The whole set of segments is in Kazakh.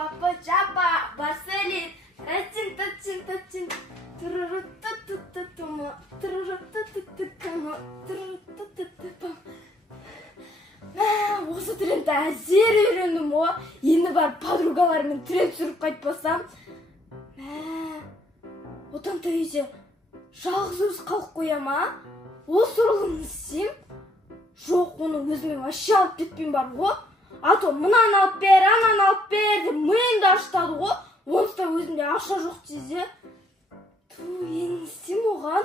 папа, жаба, Василий, тачин, тачин, тачин, туруру-ту-ту-ту-туму, туруру-ту-ту-ту-туму, туруру-ту-ту-ту-туму. Осы трендті әзер үйрендім о. Енді бар подругалармен тренд сүріп қайтпасам. Одан тәйзе жалғыз өз қалып қоям а? Осы ұрылын істейм? Жоқ, оны өзіме вообще алып кетпейм бар ғой. А то мынаны алып бер, ананы алып бер деп миымды аштады ғой. Онсыз да өзімде ақша жоқ дезе. Енді істейм оған?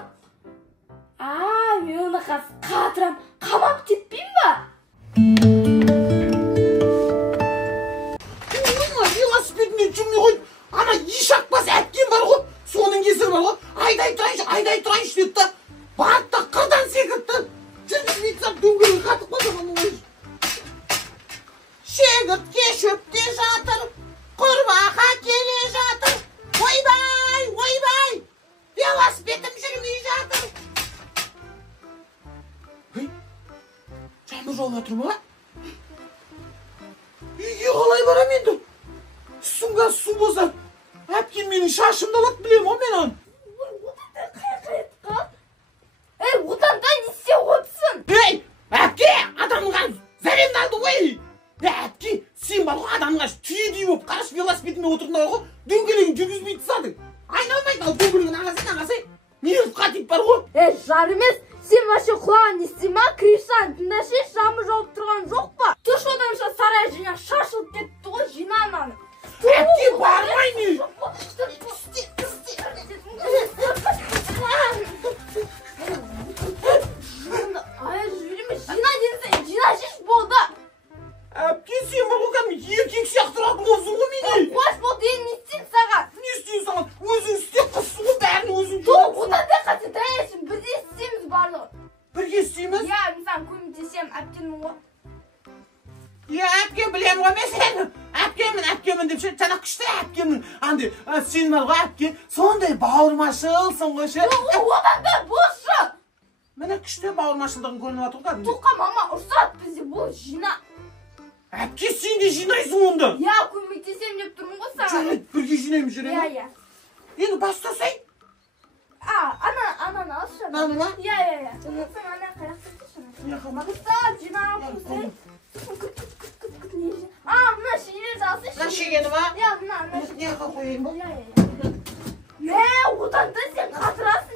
Мен оны қазір қатырам, қамап теппейм ба? Велосипедіне жүрмей қойып, ана еш ақпас әпкем бар ғой, соның кесірі бар ғой, айдай тұрайыншы деді да, барып та қырдан секіртті, жүргізбейді сап дөңгелек қатып қойды оның өзі. Шегіртке шөпте жатыр, құрбақа келе жатыр, ойбай, велосипедім жүрмей жатыр. Жаңбыр жауып жатыр ма? Үйге қалай барам енді? Суға су болса, әпкем менің шашымды алады білем о мен оны. Одан қай қал? Одан не істеп отырсың? Әпке, адамға зәремді алды ғой. Әпке, сен бар ғой адамға түйедей болып қараш велосипедіме отырдың ғой, дөңгелегін жүргізбей тысадың. Айналмайды ал дөңгелегін ағасай. Не қатып бар ғой? Жар емес, сен вообще құлағын естейма, Кришан, тыңдашы, шамы жауып тұрған жоқ па? Түш оданша сарай жинақ шашылып кетті ғой, жина ананы. Әпке, бармай не? Жина денсен, жина шеш болды. Әпке, сен бұл қоғам еркек сияқты тұратын болсын ғой мене. Қош болды, енді не істейін саған? Не істейін саған? Өзің істеп қысың ғой, бәрін өзің Жоқ, одан да қате таяшын, бірде істейміз барлығы. Бірге істейміз? Мысалы, көмектесем, әпкенмін ғой. Әпке білем ғой мен сені. Әпкемін деп жаңа күшті әпкемнің. Андай, сен бар ғой әпке, сондай бауырмашылсың ғой ше. Одан да болшы. Міне күшті бауырмашылдығын көрініп жатыр ғой. Тоқа мама ұрсат бізде бұл жина. Әпке, сен де жинайсың онда. Көмектесем деп тұрмын ғой саған. Жарайды, бірге жинаймыз жүрем. Енді бастасай. Ананы алшы. Наны ма? Сен ана қаяқты тұршын. Құстап, жинап, құстай. Мына шегені алсайшы. Мына шегені ма? Мына. Не қойайын бұл? Одан да сен қатырасың,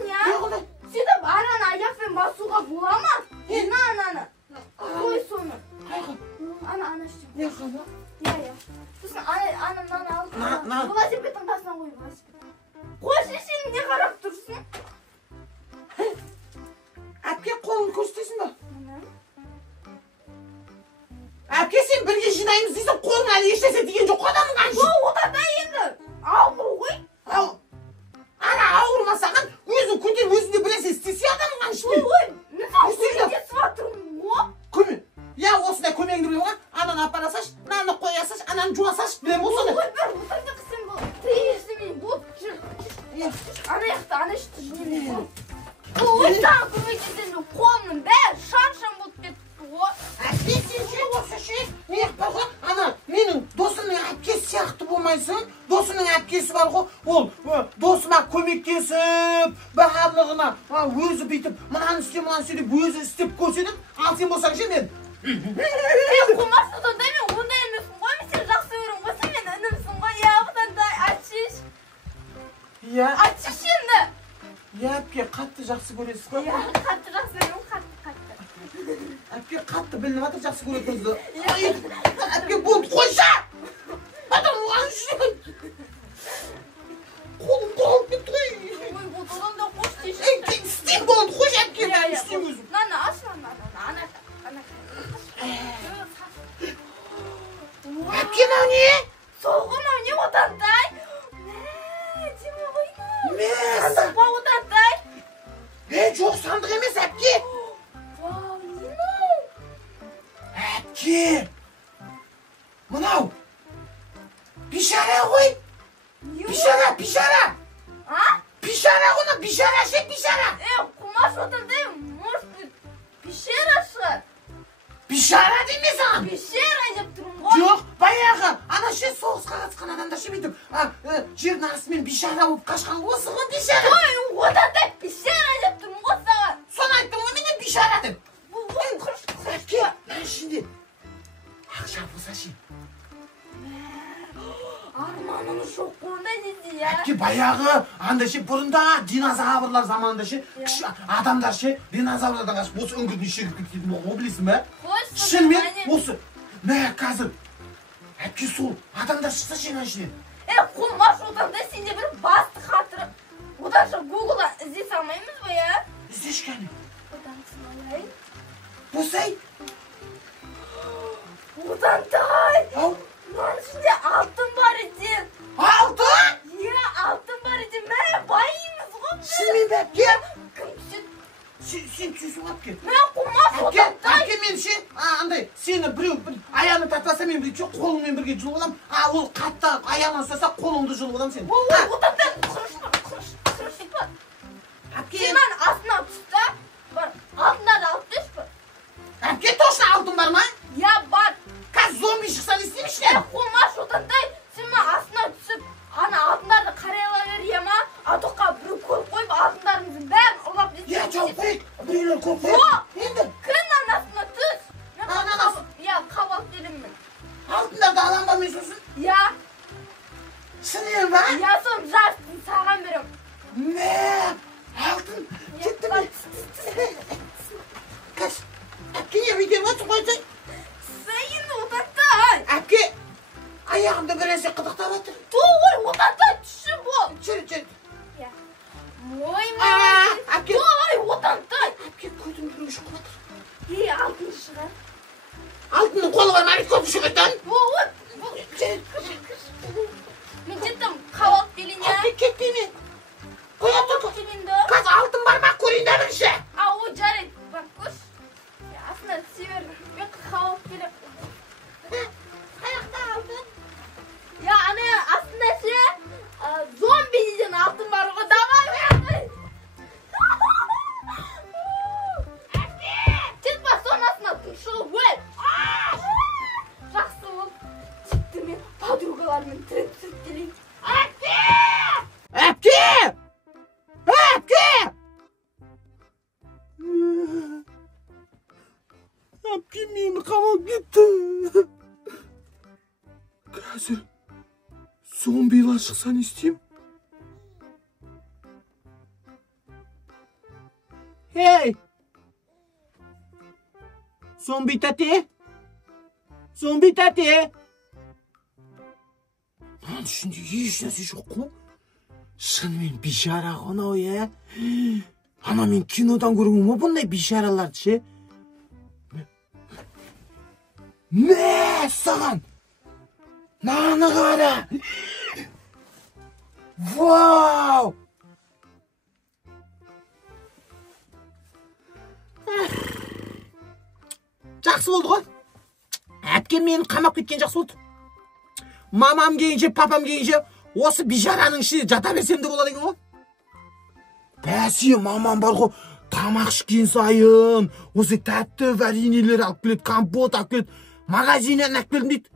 Сөйтіп ананы аяқпен басуға бола ма? Ананы. Қой соны. Ана іште. Не қана? Сосын ананы алып. Велосипедтің қасынан қой, велосипед. Қой шешені не қарап тұрсың? Әпке, қолын көрсетесің ба? Әпке, сен бірге жинаймыз дейсің, қолың әлі ештесе деген жоқ адамның қаншы? Одан да енді ауыр ғой. Ана ауырмасаған, өзің күнде өзіңде біресе істесе адамның қаншы? Көмектесіп жатырмын ғой. Көмек? Осындай көмегіңді білем ғой. Ананы апарасаш, мынаны қоясаш, ананы жуасаш, білем осыны. Бір одан да қысым бол. Тіресімен болып жүр. Ана яқты, ана ішті жинаймын. Саған көмектесем де қолымның бәрі шам-шам болып кетті ғой. Әпке, сен ше, осы ше. Ана, менің досымның әпкесі сияқты болмайсың. Досымның әпкесі бар ғой. Ол досыма көмектесіп, барлығына өзі бүйтіп, мынаны істе деп өзі істеп көрсетіп, ал сен болсаң ше мен. Қомаш одан да мен ондай емеспін ғой, мен сен жақсы көрем ғой, сен мен інімсің ғой, одан да айтшеш. Айтшеш енді. Әпке, қатты жақсы көресіз ғой? Қатты жақсы көрем, қатты. Әпке, қатты білініп жатыр жақсы көретініңізді. Әпке, болды, қойша! Адам оған жүрген. Қолым қалып кетті ғой. Одан да қош дейші. Істейм болды, қойш әпке, мен істейм өзім. Наны, аш ана. Әпке, мынау не? Соғы мынау не одантай? Деме қойма. Сандық ба одантай? Жоқ, сандық емес, әпке. Әпке, мынау бишара ғой. Бишара. Бишара ғой, бишара ше, бишара. Құмаш одантай, может быть, бишара шығар. Бишара дейме саған? Бишара деп тұрмын ғой. Жоқ, баяғы, ана ше соғысқа қатысқан болсашы бүйтіп жердің астымен бишара болып қашқан осы ғой бишара. Ой, одан да бишара деп тұрмын ғой саған. Соны айттым ғой мен бишара деп. Әпке, мына ішінде ақша болсашы. Арманым жоқ қонда дейді я. Әпке, баяғы анда ше бұрында динозаврлар заманында ше кіші адамдар ше динозаврlardan қашып осы үңгірдің ішіне кіріп кеткен ғой, білесің бе? Шынымен осы. Мә қазір әпке сол адамдар шықса ше мына ішінен. Қумаш одан да сенде бір басты қатыры. Одан ша Google-а іздей салмаймыз ба я? Іздеш кәне. Одан сыналайын. Босай. Одан тай. Ау. Мынаның ішінде алтын бар екен. Алтын? Иә, алтын бар екен. Мә байымыз ғой. Шынымен бе әпке? Кім түседі? Сен түсесің әпке. Мә қумаш одан тай. Әпке мен ше андай сені біреу аяғını тартпаса мен бүйтіп қолыңмен бірге жұлып аламын. Ол қатты аяғынан ұстаса қолыңды жұлып аламын сен. Одан тай. Құрышып бар. Әпке. Сен мен астына түсті. Бар. Алтындарды алып түс бар. Әпке, точно алтын бар ма? Я бар. Қазір зомби шықса не істеймін ішінен? Қумаш одан тай. Сен мен астына түсіп, ана алтындарды қарайла бере ма? Атоққа бір көріп қойып, алтындарымыздың бәрін ұрлап десе. Я жауып қойып, біреулер көріп қойып. Енді? Күн анасына түс. Анасы? Я қабақ деліммін. Алтындарды алам ба мен сосын? Я. Шынымен ба? Я сон жарсын саған берем. Мә, алтын кетті ме? Қаш, әпке не үйден өтіп қойсай? Сайын одан тай. Әпке, аяғымда бір нәрсе қыдықтап жатыр. Той одан тай түсі бол. Жүр. Я. Ой, әпке. Той одан тай. Әпке, көзім біреу шығып жатыр. Алтын шығар. Алтынның қолы бар ма? Көзім шығып жатыр. Мен жеттім қабақ делін я. Әпке, кетпейме. Қоя тұр. Қазір алтын бар ма? Көрейін де бірінші. О, жарайды. Бар, көш. Асына север. Мен қабақ делім. Қаяқта алтын? Я, ана астында ше зомби деген алтын бар ғой. Давай. Жетпа, соның астына тұншығып өл. Жақсы бол. Тіпті мен подругалармен түріп түсіріп келейін. Әпке! Әпке мені қамап кетті. Қазір зомбилар шықса не істеймін? Ей! Зомби тәте! Зомби тәте! Мынаның ішінде еш нәрсе жоқ қой. Шынымен бишара ғанау, е? Ана мен кинодан көрген ма бұндай бишараларды ше? Мә, саған! Наны қара! Вау! Жақсы болды ғой. Әпкем мені қамап кеткен жақсы болды. Мамам келгенше, папам келгенше осы бишараның ішінде жата берсем де болады екен ғой. Бәсе, мамам бар ғой, тамақ ішкен сайын осы тәтті вареньелер алып келеді, компот алып келеді, магазиннен алып келдім дейді.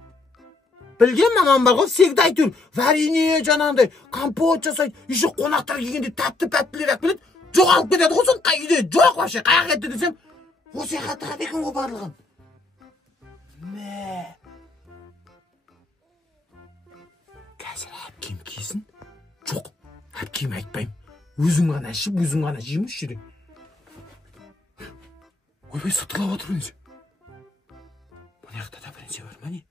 Білген мамам бар ғой, всегда айтыр, варенье жаңағындай компот жасайды, еще қонақтар келгенде тәтті пәттілер алып келеді, жоғалып кетеді ғой, соны үйде жоқ вообще, қаяқ кетті десем, осы қатыға екен ғой барлығын. Мә. Қазір әпкем келсін. Жоқ, әпкем айтпайым. Өзің ғана ішіп, өзің ғана жейміз жүрек. Ойбай, сатылап отыр бірінсе. Бұны яқта да бірінсе бар ма не?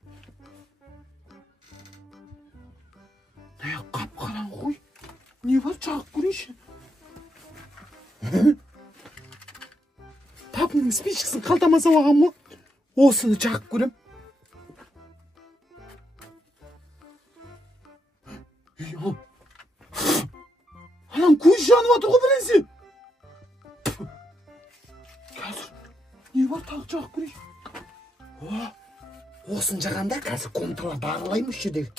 Қап-қараң ғой. Не бар, жағып көрейші. Папымның спичкасын қалтама салғам ғой. Осыны жағып көрем. Анам көз жанып отыр ғой бірінсе. Қазір не бар, тағы жағып көрейін. Осын жағанда қазір комнаталар бағалаймын осы жердегі.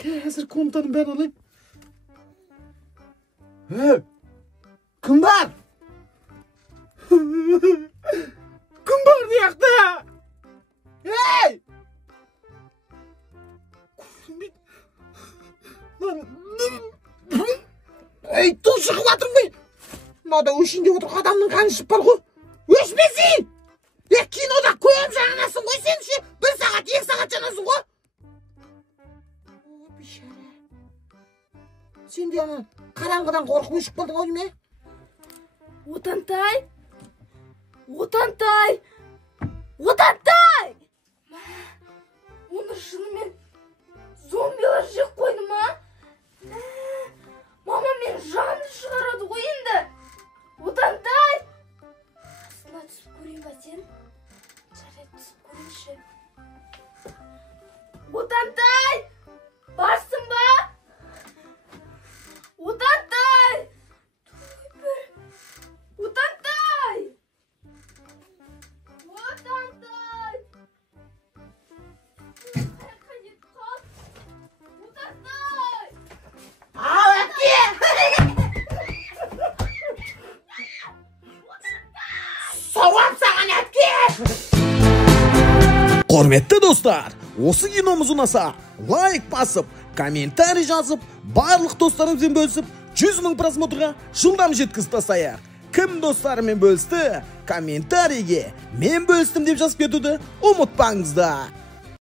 Қазір комнатаның бәрін алайым. Кім бар? Кім бар дияқта? шығып жатырмын. Мынада өшін деп отырған адамның қаны ішіп бар ғой. Өшпесін! Кинода көп жаңасың ғой сен ше. 1 сағат, 2 сағат жанасың ғой. Бишара. Сен де ана қараңғыдан қорқып өшіп қалдың ау неме? Отантай! Отантай! Отантай! Оны шынымен зомбилар жеп қойды ма? Мама мен жанды шығарады ғой енді. Отантай! Астына түсіп көрейін ба сен? Жарайды, түсіп көрейінші. Отантай! Барсың ба? Отантай! Отантай! Отантай! Қаяққа кетіп қалды? Отантай! Ау, әпке! Сауап саған, әпке! Құрметті достар, осы киномыз ұнаса, лайк басып, комментарий жазып, барлық достарымызбен бөлісіп, 100 000 просмотрға жылдам жеткізіп тастайық. Кім достарымен бөлісті, комментарийге мен бөлістім деп жазып кетуді ұмытпаңыздар.